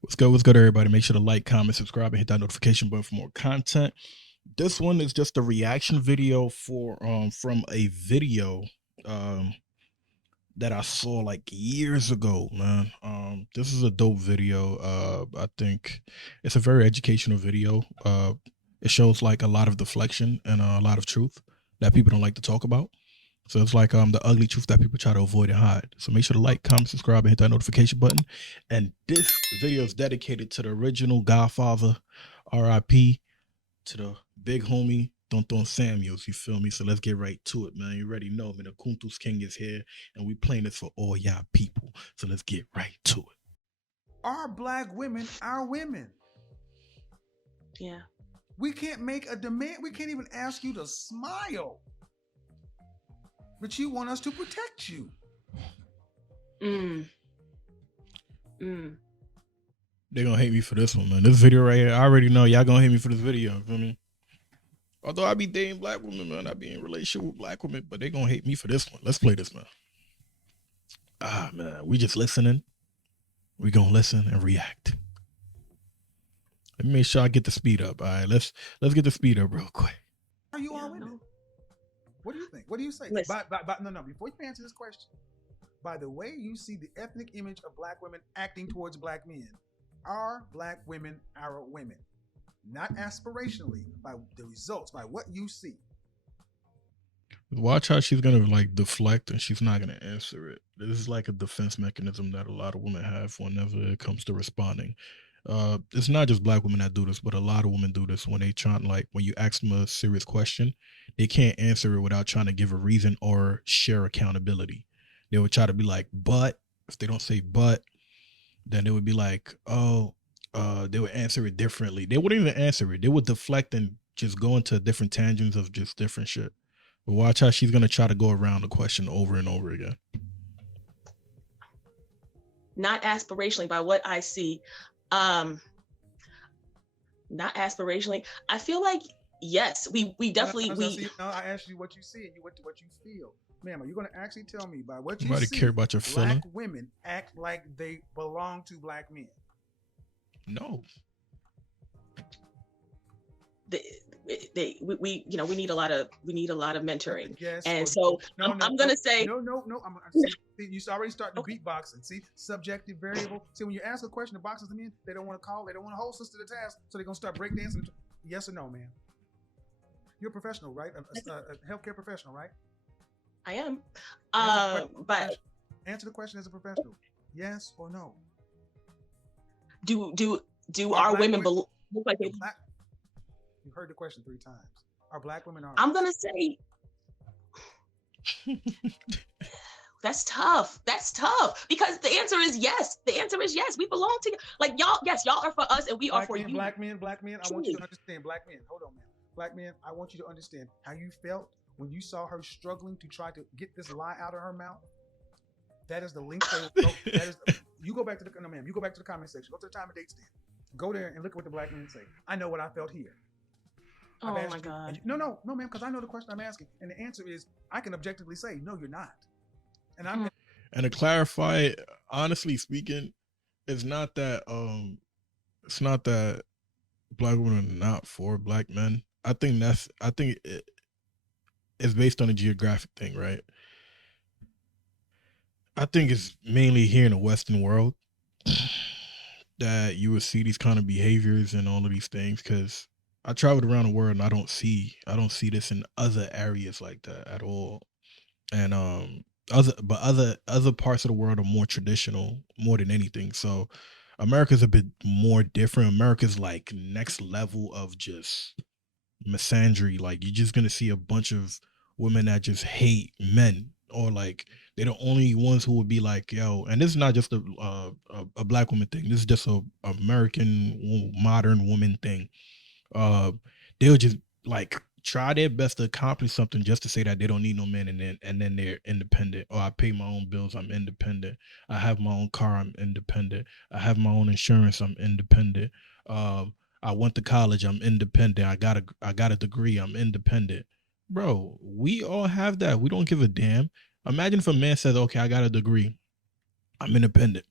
What's good, everybody? Make sure to like, comment, subscribe, and hit that notification button for more content. This one is just a reaction video for from a video um that I saw like years ago, man. This is a dope video. I think it's a very educational video. It shows like a lot of deflection and a lot of truth that people don't like to talk about. So it's like the ugly truth that people try to avoid and hide. So make sure to like, comment, subscribe, and hit that notification button. And this video is dedicated to the original Godfather, R.I.P. to the big homie Don Samuels. You feel me? So let's get right to it, man. You already know, man. The Kuntus King is here, and we playing this for all y'all people. So let's get right to it. Are black women our women? Yeah. We can't make a demand. We can't even ask you to smile. But you want us to protect you. They're gonna hate me for this one, man. This video right here, I already know y'all gonna hate me for this video. You feel me? Although I be dating black women, man, I be in a relationship with black women, but they gonna hate me for this one. Let's play this, man. Ah, man, we just listening. We gonna listen and react. Let me make sure I get the speed up. All right, let's get the speed up real quick. Are you all women? What do you think? What do you say? No. Before you answer this question, by the way you see the ethnic image of black women acting towards black men, are black women our women? Not aspirationally, by the results, by what you see. Watch how she's gonna like deflect and she's not gonna answer it. This is like a defense mechanism that a lot of women have whenever it comes to responding. It's not just black women that do this, but a lot of women do this when they try, like when you ask them a serious question, they can't answer it without trying to give a reason or share accountability. They would try to be like, but if they don't say but, then they would be like, oh, they would answer it differently. They wouldn't even answer it. They would deflect and just go into different tangents of just different shit. But watch how she's gonna try to go around the question over and over again. Not aspirationally, by what I see. Not aspirationally. I feel like yes, we definitely I asked you what you see and what you feel. Ma'am, are you going to actually tell me by what you Nobody see? Care about your black feeling? Women act like they belong to black men. No. We need a lot of mentoring. Yes. And so I'm gonna say no. You already start the beatboxing. See, subjective variable. See, when you ask a question, the boxers them in, they don't want to call, they don't want to hold us to the task, so they're gonna start breakdancing. Yes or no, man? You're a professional, right? A healthcare professional, right? I am. But answer the question as a professional. Yes or no? Do our women look like they? You've heard the question 3 times. Are black women our? I'm gonna say that's tough. That's tough because the answer is yes. The answer is yes. We belong to like y'all. Yes, y'all are for us, and we are for you. Black men. I want you to understand. Black men. Hold on, man. Black men. I want you to understand how you felt when you saw her struggling to try to get this lie out of her mouth. That is the link. You go back to the You go back to the comment section. Go to the time and date stand. Go there and look at what the black men say. I know what I felt here. Oh my God. No, ma'am, because I know the question I'm asking. And the answer is, I can objectively say, no, you're not. And to clarify, honestly speaking, it's not that black women are not for black men. I think it's based on a geographic thing, right? I think it's mainly here in the Western world that you would see these kind of behaviors and all of these things, because I traveled around the world and I don't see this in other areas like that at all. And other parts of the world are more traditional more than anything. So America's a bit more different. America's like next level of just misandry. Like you're just gonna see a bunch of women that just hate men, or like they're the only ones who would be like, yo, and this is not just a black woman thing. This is just a American modern woman thing. They'll just like try their best to accomplish something just to say that they don't need no man, and then they're independent. Oh, I pay my own bills, I'm independent. I have my own car, I'm independent. I have my own insurance, I'm independent. I went to college, I'm independent. I got a degree, I'm independent. Bro, we all have that. We don't give a damn. Imagine if a man says, okay, I got a degree, I'm independent.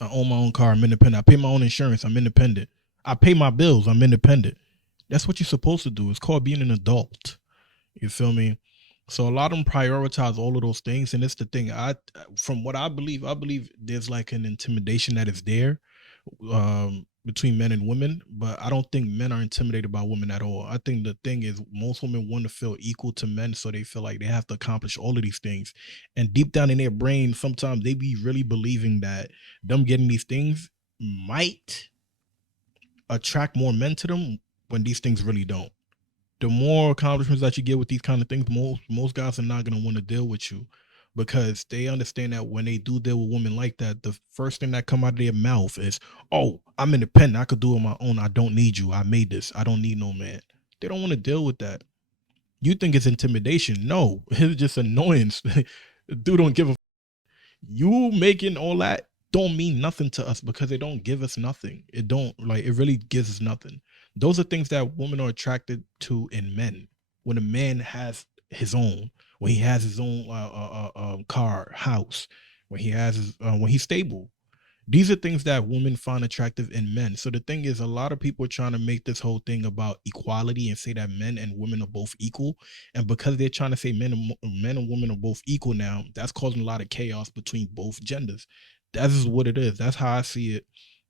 I own my own car. I'm independent. I pay my own insurance. I'm independent. I pay my bills. I'm independent. That's what you're supposed to do. It's called being an adult. You feel me? So a lot of them prioritize all of those things, and it's the thing. From what I believe there's like an intimidation that is there, between men and women, but I don't think men are intimidated by women at all. I think the thing is most women want to feel equal to men, so they feel like they have to accomplish all of these things, and deep down in their brain, sometimes they be really believing that them getting these things might attract more men to them when these things really don't. The more accomplishments that you get with these kind of things, most guys are not gonna want to deal with you because they understand that when they do deal with women like that, the first thing that come out of their mouth is, "Oh, I'm independent. I could do it on my own. I don't need you. I made this. I don't need no man." They don't want to deal with that. You think it's intimidation? No, it's just annoyance. Dude don't give a. You making all that don't mean nothing to us because it don't give us nothing. It don't, like, it really gives us nothing. Those are things that women are attracted to in men. When a man has his own, when he has his own car, house, when he has his, when he's stable. These are things that women find attractive in men. So the thing is, a lot of people are trying to make this whole thing about equality and say that men and women are both equal. And because they're trying to say men and women are both equal now, that's causing a lot of chaos between both genders. That is what it is. That's how I see it.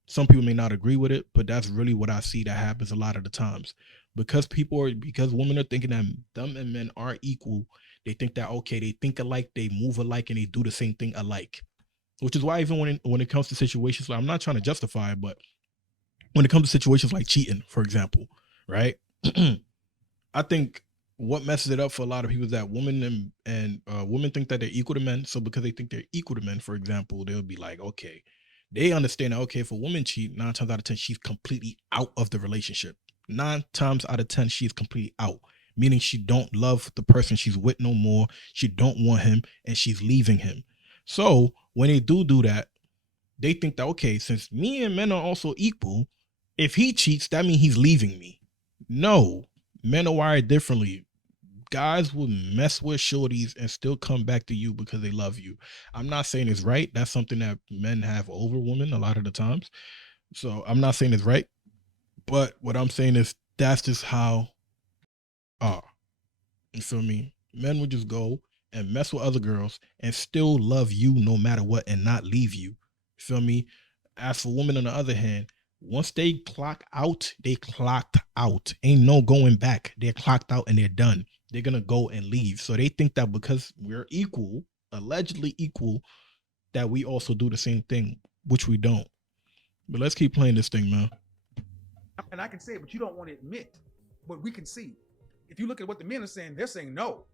Some people may not agree with it, but that's really what I see that happens a lot of the times. Because women are thinking that them and men are equal, they think that, okay, they think alike, they move alike, and they do the same thing alike. Which is why even when it comes to situations, like, I'm not trying to justify it, but when it comes to situations like cheating, for example, right? I think what messes it up for a lot of people is that women and women think that they're equal to men. So because they think they're equal to men, for example, they'll be like, okay, they understand that, okay, if a woman cheat, 9 times out of 10, she's completely out of the relationship. 9 times out of 10, she's completely out, meaning she don't love the person she's with no more. She don't want him, and she's leaving him. So when they do that, they think that, okay, since me and men are also equal, if he cheats, that means he's leaving me. No, men are wired differently. Guys will mess with shorties and still come back to you because they love you. I'm not saying it's right. That's something that men have over women a lot of the times. So I'm not saying it's right. But what I'm saying is that's just how you feel me? Men would just go and mess with other girls and still love you no matter what and not leave you. Feel me? As for women, on the other hand, once they clock out, they clocked out. Ain't no going back. They're clocked out and they're done. They're gonna go and leave. So they think that because we're equal, allegedly equal, that we also do the same thing, which we don't. But let's keep playing this thing, man. And I can say it, but you don't want to admit what we can see. If you look at what the men are saying, they're saying no.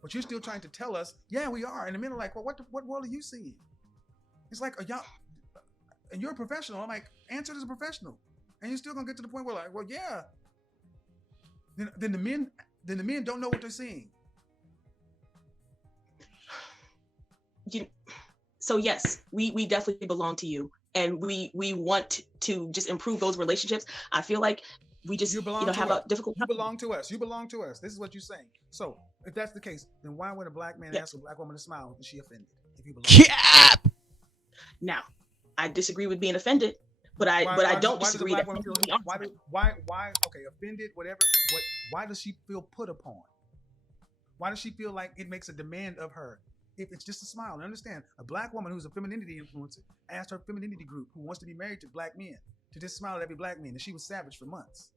But you're still trying to tell us, yeah, we are. And the men are like, well, what world are you seeing? It's like, y'all, and you're a professional. I'm like, answer as a professional. And you're still gonna get to the point where, like, well, yeah. Then the men don't know what they're seeing. So yes, we definitely belong to you, and we want to just improve those relationships. I feel like we just have a difficult. You belong to us. You belong to us. This is what you're saying. So if that's the case, then why would a black man ask a black woman to smile and she offended? If you belong. Now, I disagree with being offended, but I don't disagree that. Why? Okay, offended, whatever. Why does she feel put upon? Why does she feel like it makes a demand of her? If it's just a smile, and understand, a black woman who's a femininity influencer asked her femininity group who wants to be married to black men to just smile at every black man, and she was savage for months.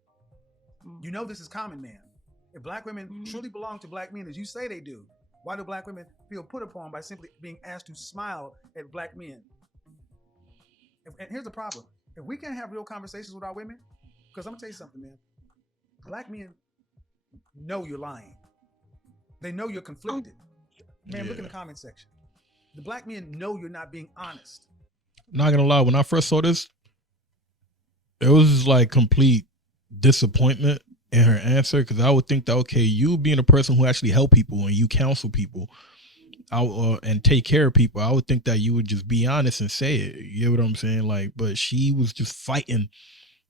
You know this is common, man. If black women truly belong to black men, as you say they do, why do black women feel put upon by simply being asked to smile at black men? And here's the problem. If we can't have real conversations with our women, because I'm going to tell you something, man. Black men know you're lying. They know you're conflicted. Man, look in the comment section. The black men know you're not being honest. Not gonna lie, when I first saw this, it was like complete disappointment in her answer, because I would think that, okay, you being a person who actually help people and you counsel people and take care of people, I would think that you would just be honest and say it. You know what I'm saying? Like, but she was just fighting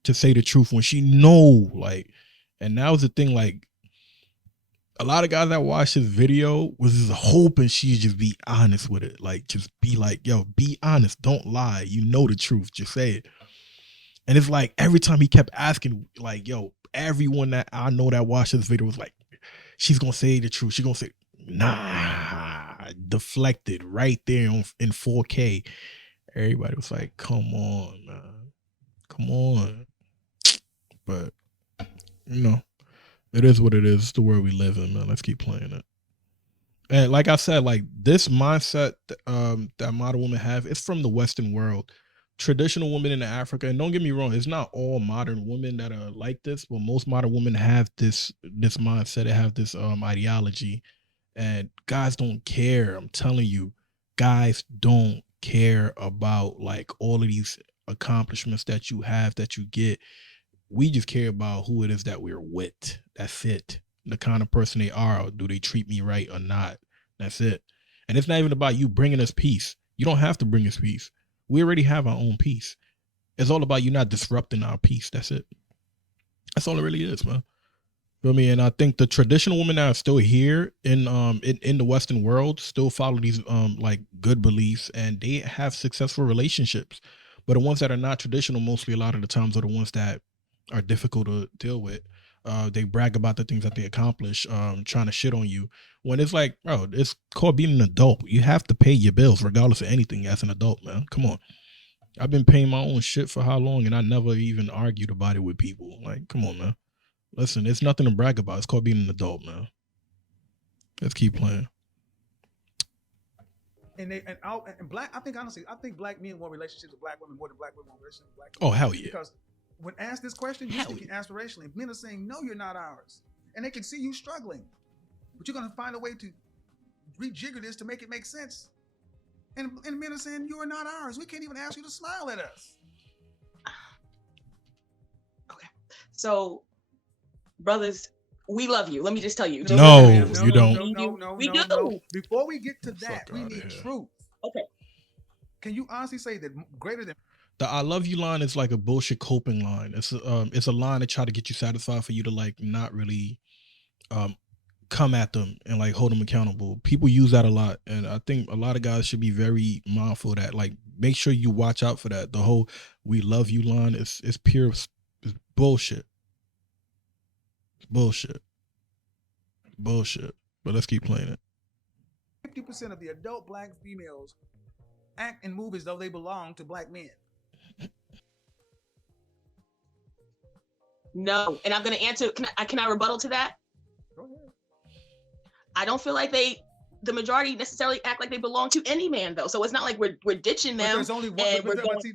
to say the truth when she know, like, and that was the thing, like, A lot of guys that watched his video was just hoping she'd just be honest with it. Like, just be like, yo, be honest. Don't lie. You know the truth. Just say it. And it's like every time he kept asking, like, yo, everyone that I know that watched this video was like, she's gonna say the truth. She's gonna say, nah, deflected right there in 4K. Everybody was like, come on, man. Come on. But, you know, it is what it is. It's the world we live in, man. Let's keep playing it. And like I said, like this mindset that modern women have, it's from the Western world. Traditional women in Africa, and don't get me wrong, it's not all modern women that are like this, but most modern women have this mindset, they have this ideology, and guys don't care. I'm telling you, guys don't care about like all of these accomplishments that you have, that you get. We just care about who it is that we're with. That's it. The kind of person they are. Do they treat me right or not? That's it. And it's not even about you bringing us peace. You don't have to bring us peace. We already have our own peace. It's all about you not disrupting our peace. That's it. That's all it really is, man. Feel me? And I think the traditional women that are still here in the Western world still follow these like good beliefs, and they have successful relationships. But the ones that are not traditional, mostly a lot of the times, are the ones that are difficult to deal with. They brag about the things that they accomplish, trying to shit on you. When it's like, bro, it's called being an adult. You have to pay your bills regardless of anything as an adult, man. Come on. I've been paying my own shit for how long, and I never even argued about it with people. Like, come on, man. Listen, it's nothing to brag about. It's called being an adult, man. Let's keep playing. And black, I think honestly, I think black men want relationships with black women more than black women want relationships with black men. Oh, hell yeah. Because when asked this question, you're speaking aspirationally. Men are saying, no, you're not ours. And they can see you struggling. But you're going to find a way to rejigger this to make it make sense. And men are saying, you are not ours. We can't even ask you to smile at us. Okay. So, brothers, we love you. Let me just tell you. No, you don't. No, we do. Before we get to that, we need truth. Okay. Can you honestly say that greater than the "I love you" line is like a bullshit coping line. It's a line to try to get you satisfied for you to like not really come at them and like hold them accountable. People use that a lot, and I think a lot of guys should be very mindful of that. Like, make sure you watch out for that. The whole "we love you" line is pure it's bullshit. Bullshit. But let's keep playing it. 50% of the adult black females act and move as though they belong to black men. No, and I'm going to answer. Can I rebuttal to that? Go ahead. I don't feel like the majority necessarily act like they belong to any man, though. So it's not like we're ditching them. But there's only one.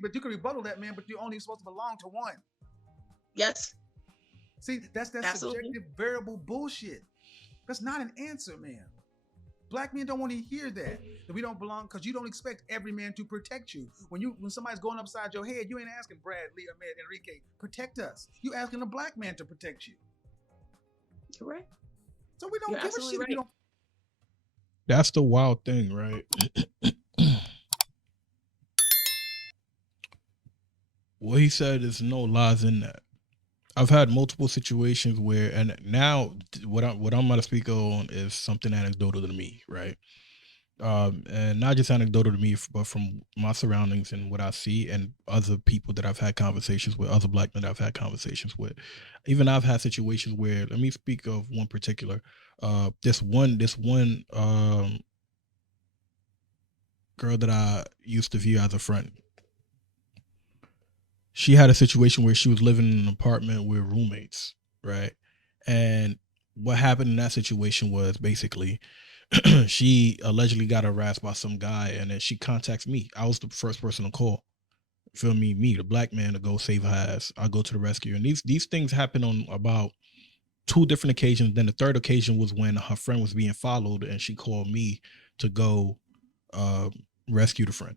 But you can rebuttal that, man. But you're only supposed to belong to one. Yes. See, that's subjective variable bullshit. That's not an answer, man. Black men don't want to hear that we don't belong, because you don't expect every man to protect you. When somebody's going upside your head, you ain't asking Bradley, Ahmed, Enrique, protect us. You asking a black man to protect you. You're right. So we don't give a shit if you don't. That's the wild thing, right? What he said is no lies in that. I've had multiple situations where, and now what I'm going to speak on is something anecdotal to me, right? And not just anecdotal to me, but from my surroundings and what I see, and other people that I've had conversations with, other black men that I've had conversations with. Even I've had situations where, let me speak of one particular, this one girl that I used to view as a friend. She had a situation where she was living in an apartment with roommates, right? And what happened in that situation was basically she allegedly got harassed by some guy, and then she contacts me. I was the first person to call. Feel me, the black man, to go save her ass. I go to the rescue. And these things happen on about 2 different occasions. Then the third occasion was when her friend was being followed, and she called me to go rescue the friend.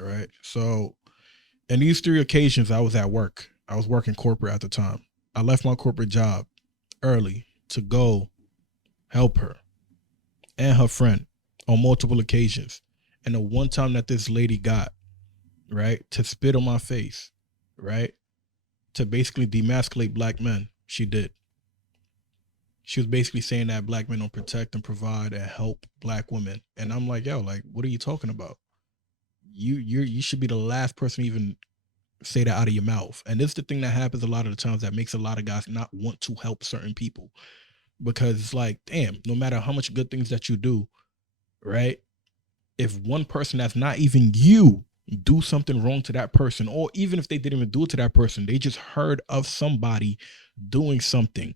All right. So in these 3 occasions, I was at work. I was working corporate at the time. I left my corporate job early to go help her and her friend on multiple occasions. And the one time that this lady got, right, to spit on my face, right, to basically demasculate black men, she did. she was basically saying that black men don't protect and provide and help black women. And I'm like, yo, like, what are you talking about? You should be the last person to even say that out of your mouth. And this is the thing that happens a lot of the times that makes a lot of guys not want to help certain people, because it's like, damn, no matter how much good things that you do, right? If one person that's not even you do something wrong to that person, or even if they didn't even do it to that person, they just heard of somebody doing something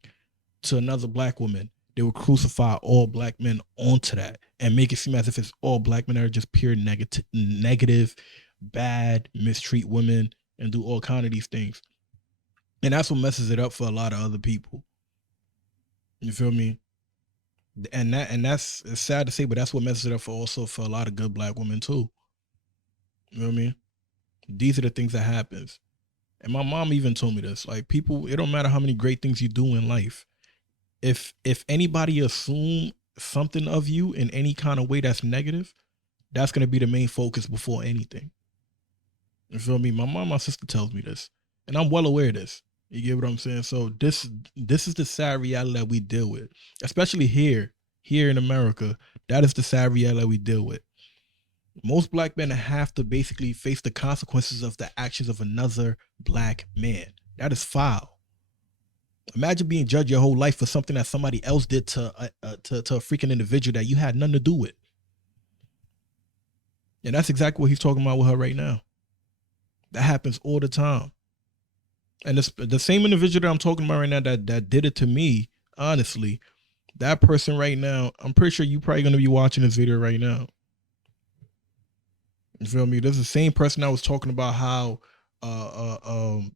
to another black woman, they would crucify all black men onto that and make it seem as if it's all black men that are just pure negative, bad, mistreat women, and do all kind of these things. And that's what messes it up for a lot of other people. You feel me? And that's, it's sad to say, but that's what messes it up for also for a lot of good black women too. You know what I mean? These are the things that happens. And my mom even told me this. Like, people, it don't matter how many great things you do in life. If anybody assume something of you in any kind of way that's negative, that's gonna be the main focus before anything. You feel me? My mom, my sister tells me this, and I'm well aware of this. You get what I'm saying? So this is the sad reality that we deal with, especially here in America. That is the sad reality that we deal with. Most black men have to basically face the consequences of the actions of another black man. That is foul. Imagine being judged your whole life for something that somebody else did to a freaking individual that you had nothing to do with. And that's exactly what he's talking about with her right now. That happens all the time. And the same individual that I'm talking about right now that did it to me, honestly, that person right now, I'm pretty sure you probably going to be watching this video right now. You feel me? This is the same person that was talking about how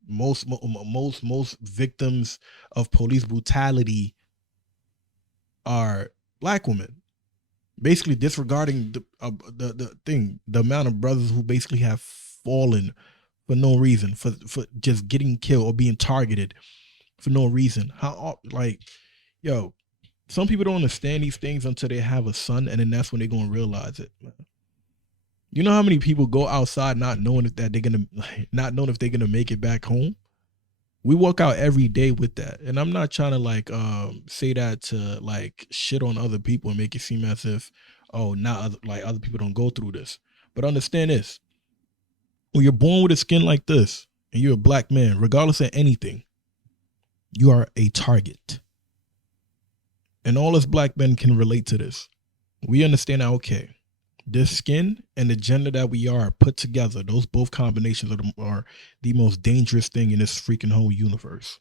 most victims of police brutality are black women, basically disregarding the amount of brothers who basically have fallen for no reason, for just getting killed or being targeted for no reason. How, like, yo, some people don't understand these things until they have a son, and then that's when they're gonna realize it. You know how many people go outside not knowing if they're gonna make it back home? We walk out every day with that. And I'm not trying to like say that to like shit on other people and make it seem as if, oh, other people don't go through this. But understand this. When you're born with a skin like this and you're a black man, regardless of anything, you are a target. And all us black men can relate to this. We understand that, okay, this skin and the gender that we are put together, those both combinations are the most dangerous thing in this freaking whole universe.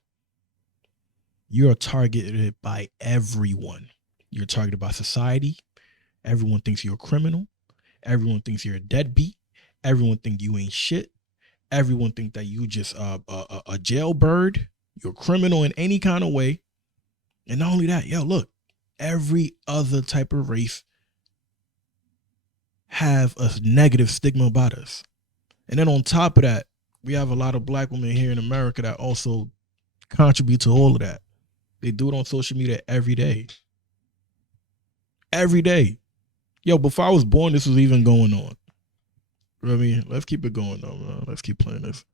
You are targeted by everyone. You're targeted by society. Everyone thinks you're a criminal. Everyone thinks you're a deadbeat. Everyone thinks you ain't shit. Everyone thinks that you just a jailbird. You're a criminal in any kind of way. And not only that, yo, look, every other type of race have a negative stigma about us. And then on top of that, we have a lot of black women here in America that also contribute to all of that. They do it on social media every day. Every day. Yo, before I was born, this was even going on. You know what I mean? Let's keep it going though, man. Let's keep playing this.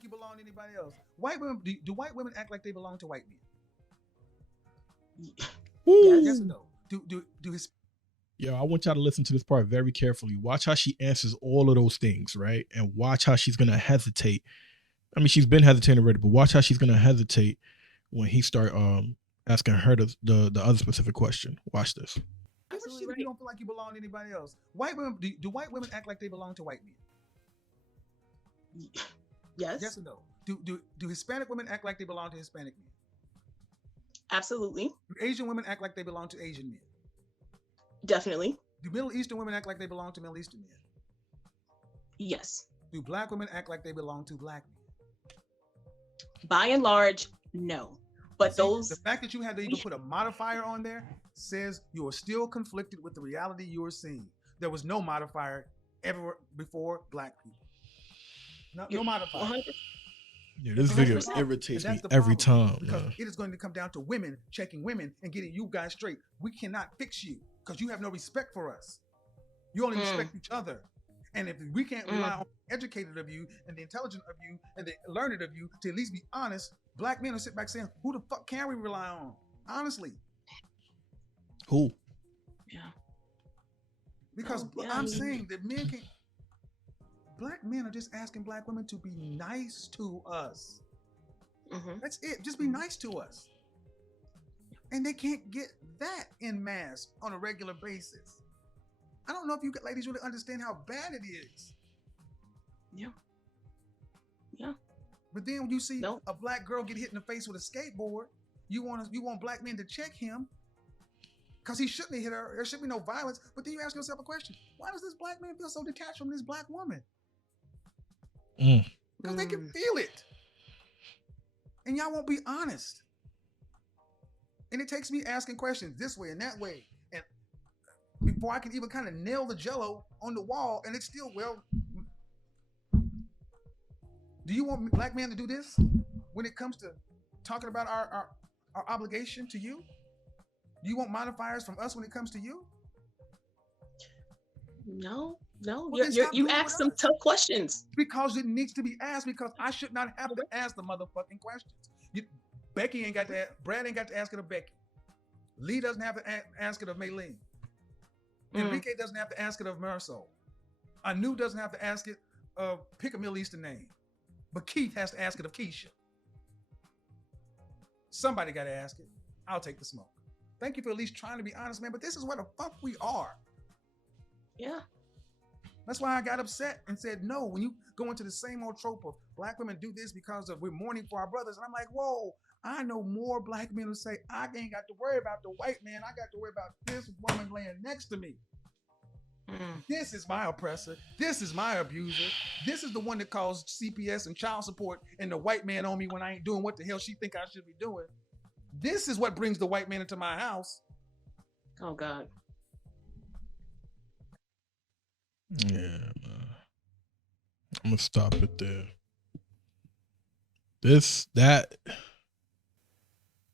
You belong to anybody else. White women, do white women act like they belong to white men? Yes or no? Do his Yo, I want y'all to listen to this part very carefully. Watch how she answers all of those things, right? And watch how she's gonna hesitate. I mean, she's been hesitating already, but watch how she's gonna hesitate when he start asking her the other specific question. Watch this. Absolutely right. You don't feel like you belong to anybody else. White women, do white women act like they belong to white men? Yes. Yes or no? Do Hispanic women act like they belong to Hispanic men? Absolutely. Do Asian women act like they belong to Asian men? Definitely. Do Middle Eastern women act like they belong to Middle Eastern men? Yes. Do black women act like they belong to black men? By and large, no. But the fact that you had to even put a modifier on there says you are still conflicted with the reality you are seeing. There was no modifier ever before black people. No modifier. 100%. Yeah, this video irritates me every time. Because it is going to come down to women checking women and getting you guys straight. We cannot fix you because you have no respect for us. You only respect each other. And if we can't rely on the educated of you and the intelligent of you and the learned of you to at least be honest, black men will sit back saying, who the fuck can we rely on? Honestly. Who? Yeah. Because I'm saying that men can't. Black men are just asking black women to be nice to us. That's it. Just be nice to us. And they can't get that en masse on a regular basis. I don't know if you ladies really understand how bad it is. Yeah. Yeah. But then when you see a black girl get hit in the face with a skateboard, you want black men to check him because he shouldn't have hit her. There should be no violence. But then you ask yourself a question: why does this black man feel so detached from this black woman? Because they can feel it, and y'all won't be honest. And it takes me asking questions this way and that way, and before I can even kind of nail the jello on the wall, and it's still, well, do you want black men to do this when it comes to talking about our obligation to you? Do you want modifiers from us when it comes to you? No. Well, you ask some tough questions. Because it needs to be asked, because I should not have to ask the motherfucking questions. Becky ain't got to, Brad ain't got to ask it of Becky. Lee doesn't have to ask it of Maylene. Enrique doesn't have to ask it of Marisol. Anu doesn't have to ask it of, pick a Middle Eastern name. But Keith has to ask it of Keisha. Somebody got to ask it. I'll take the smoke. Thank you for at least trying to be honest, man, but this is where the fuck we are. Yeah. That's why I got upset and said, no, when you go into the same old trope of black women do this because of we're mourning for our brothers. And I'm like, whoa, I know more black men who say, I ain't got to worry about the white man. I got to worry about this woman laying next to me. This is my oppressor. This is my abuser. This is the one that calls CPS and child support and the white man on me when I ain't doing what the hell she think I should be doing. This is what brings the white man into my house. Oh, God. Yeah, man. I'm gonna stop it there.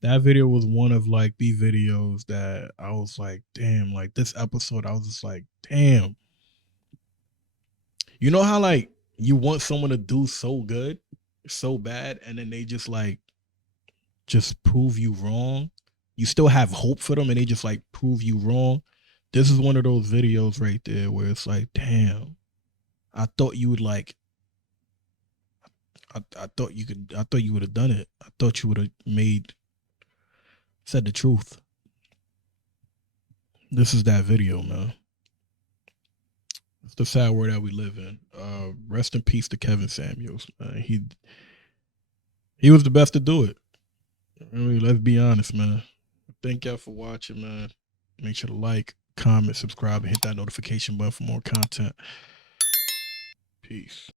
That video was one of like the videos that I was like, damn, like this episode, I was just like, damn. You know how like you want someone to do so good, so bad, and then they just prove you wrong. You still have hope for them and they just like prove you wrong. This is one of those videos right there where it's like, damn, I thought you would like, I thought you would have done it. I thought you would have said the truth. This is that video, man. It's the sad world that we live in. Rest in peace to Kevin Samuels, man. He was the best to do it. I mean, let's be honest, man. Thank y'all for watching, man. Make sure to like, comment, subscribe, and hit that notification button for more content. Peace.